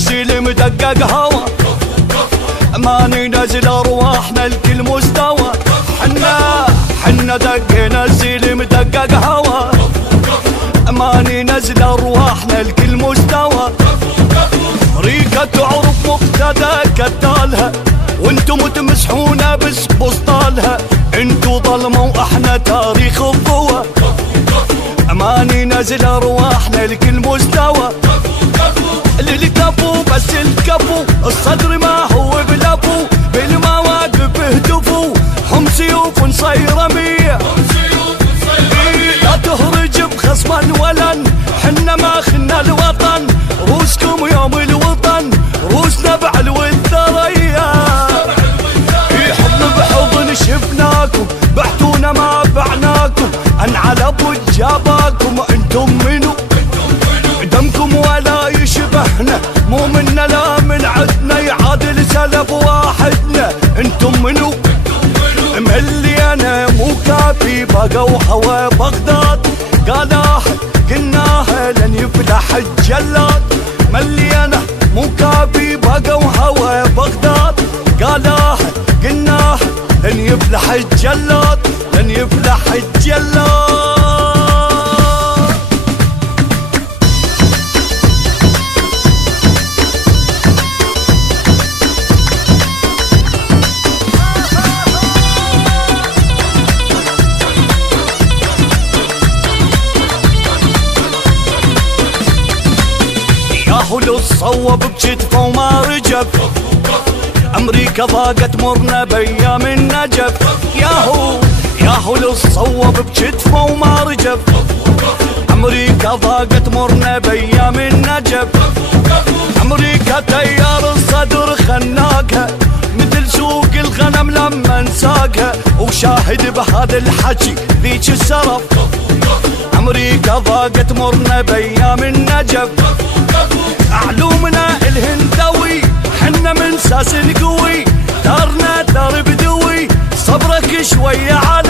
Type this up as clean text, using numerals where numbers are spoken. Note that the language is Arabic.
ننزل مدقق هوا، ما ننزل ارواحنا لكل مستوى. حنا دقنا ننزل مدقق هوا، ما ننزل ارواحنا لكل مستوى. امريكا تعرف مقتدى كتالها، وانتم تمسحونا بس بسطالها. انتو ظلموا واحنا تاريخ الضوى، ما ننزل ارواحنا لكل مستوى. للكفو بس الكفو، الصدر ما هو بلفو، بالمواقف اهتفوا، هم سيوف نصير مية. لا تهرج بخصما ولن، حنا ما خنا الوطن، روسكم يوم الوطن، روسنا بعلو الثريا. حضن بحضن شفناكم، بعتونا ما بعناكم، انعلب وجاباكم. انتم منو؟ دمكم ولا يشبهنا، مو منا لا من عدنا، يعادل سلف واحدنا. انتم منو؟ مليانة مو كافي، بقوا هوا بغداد قالها قلناها لن يفلح الجلاد. مليانة مو كافي، بقوا هوا بغداد قالها قلناها لن يفلح الجلاد، لن يفلح الجلاد. ياهو صوب بكتفه وما رجف، امريكا ضاقت مرنا بايام النجف. ياهو صوب بكتفه وما رجف، امريكا ضاقت مرنا بايام النجف. امريكا تيار الصدر خناقها، مثل سوق الغنم لما نساقها، وشاهد بهذا الحكي ذيك السرف. امريكا ضاقت مرنا بايام النجف، علومنا الهندوي حنا من ساس قوي، دارنا دار بدوي، صبرك شوية على